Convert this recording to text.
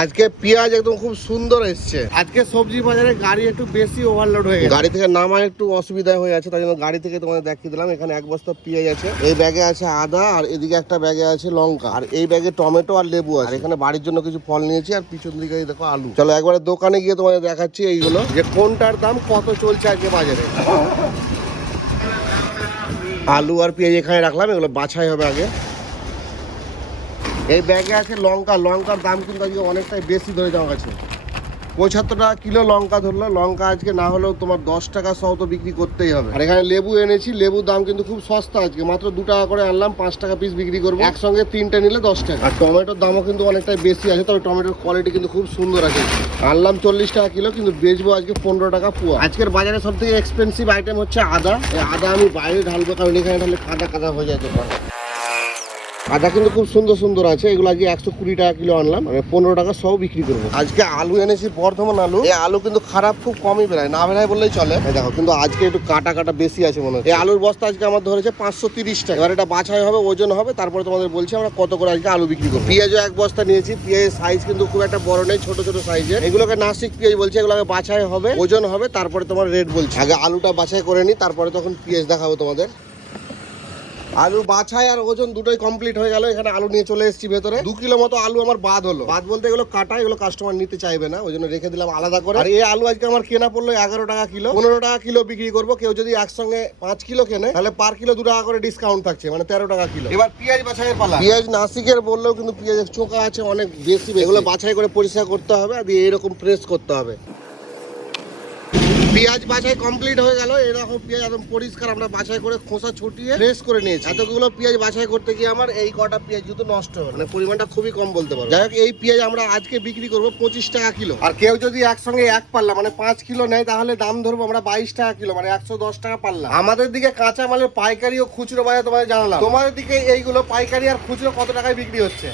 আজকে পেঁয়াজ একদম খুব সুন্দর এসছে। আজকে সবজি বাজারে গাড়ি একটু বেশি ওভারলোড হয়ে গেছে, গাড়ি থেকে নামা একটু অসুবিধা হয়ে আছে, তাই জন্য গাড়ি থেকে তোমাদের দেখিয়ে দিলাম। এখানে এক বস্তা পেঁয়াজ আছে, এই ব্যাগে আছে আদা, আর এদিকে একটা ব্যাগে আছে লঙ্কা, আর এই ব্যাগে টমেটো আর লেবু আছে। আর এখানে বাড়ির জন্য কিছু ফল নিয়েছি, আর পিছন দিকে দেখো আলু। চলো একবারে দোকানে গিয়ে তোমাদের দেখাচ্ছি এইগুলো, যে কোনটার দাম কত চলছে আজকে বাজারে। আলু আর পেঁয়াজ এখানে রাখলাম, এগুলো বাছাই হবে আগে। এই ব্যাগে আছে লঙ্কা, লঙ্কার দাম কিন্তু আজকে অনেকটাই বেশি ধরে যাওয়া গেছে। 75 টাকা কিলো লঙ্কা ধরলো। লঙ্কা আজকে না হলেও তোমার 10 টাকা সহ তো বিক্রি করতেই হবে। আর এখানে লেবু এনেছি, লেবুর দাম কিন্তু খুব সস্তা, আজকে মাত্র 2 টাকা করে আনলাম, 5 টাকা পিস বিক্রি করবো, একসঙ্গে 3টে নিলে 10 টাকা। আর টমেটোর দামও কিন্তু অনেকটাই বেশি আছে, তবে টমেটোর কোয়ালিটি কিন্তু খুব সুন্দর আছে। আনলাম 40 টাকা কিলো, কিন্তু বেচবো আজকে 15 টাকা পোয়া। আজকের বাজারে সব থেকে এক্সপেন্সিভ আইটেম হচ্ছে আদা। এই আদা আমি বাইরে ঢালবো, কারণ এখানে ঢাললে কাদা কাদা হয়ে যায় দোকান। আদা কিন্তু খুব সুন্দর সুন্দর আছে, এগুলো আজকে 120 টাকা কিলো আনলাম, মানে 15 টাকা সহ বিক্রি করবো। আজকে আলু এনেছি বর্ধমান আলু। এই আলু কিন্তু খারাপ খুব কমই বেরোয়, না বেরোয় বললেই চলে। দেখো কিন্তু আজকে একটু কাটা কাটা বেশি আছে মনে হয়। এই আলুর বস্তা আজকে আমার ধরেছে 530 টাকা। এবার এটা বাছাই হবে, ওজন হবে, তারপরে তোমাদের বলছি আমরা কত করে আজকে আলু বিক্রি করবো। পেঁয়াজও এক বস্তা নিয়েছি, পেঁয়াজের সাইজ কিন্তু খুব একটা বড় নেই, ছোট ছোট সাইজের। এগুলোকে নাসিক পেঁয়াজ বলছে, এগুলোকে বাছাই হবে, ওজন হবে, তারপরে তোমার রেট বলছি। আগে আলুটা বাছাই করে নিই, তারপরে তখন পেঁয়াজ দেখাবো তোমাদের। আলু বাছাই আর ওজন দুটোই কমপ্লিট হয়ে গেল। এখানে আলু নিয়ে চলে এসেছি ভেতরে। 2 কিলো মতো আলু আমার বাদ হলো। বাদ বলতে এগুলো কাটা, এগুলো কাস্টমার নিতে চাইবে না, ওই জন্য রেখে দিলাম আলাদা করে। আর এই আলু আজকে আমার কেনা পড়লো 11 টাকা কিলো, 15 টাকা কিলো বিক্রি করবো। কেউ যদি একসঙ্গে 5 কিলো কেনে, তাহলে পার কিলো 2 টাকা করে ডিসকাউন্ট থাকছে, মানে 13 টাকা কিলো। এবার পেঁয়াজ বাছাইয়ের পালা। পেঁয়াজ নাসিকের বললেও কিন্তু পেঁয়াজের চোখা আছে অনেক বেশি, এগুলো বাছাই করে পরিষ্কার করতে হবে, আর এরকম প্রেস করতে হবে। পেঁয়াজ বাছাই কমপ্লিট হয়ে গেল। এরকম পেঁয়াজ একদম পরিষ্কার আমরা বাছাই করে খোসা ছুটিয়ে ফ্রেশ করে নিয়েছি। এতগুলো পেঁয়াজ বাছাই করতে গিয়ে আমার এই কটা পেঁয়াজ কিন্তু নষ্ট হলো, মানে পরিমাণটা খুবই কম বলতে পারো। যাই হোক, এই পেঁয়াজ আমরা আজকে বিক্রি করবো 25 টাকা কিলো। আর কেউ যদি একসঙ্গে এক পাল্লা মানে 5 কিলো নেয়, তাহলে দাম ধরবো আমরা 22 টাকা কিলো, মানে 110 টাকা পাল্লা। আমাদের দিকে কাঁচা মালের পাইকারি ও খুচরো বাজার তোমাদের জানালাম, তোমাদের দিকে এইগুলো পাইকারি আর খুচরো কত টাকায় বিক্রি হচ্ছে।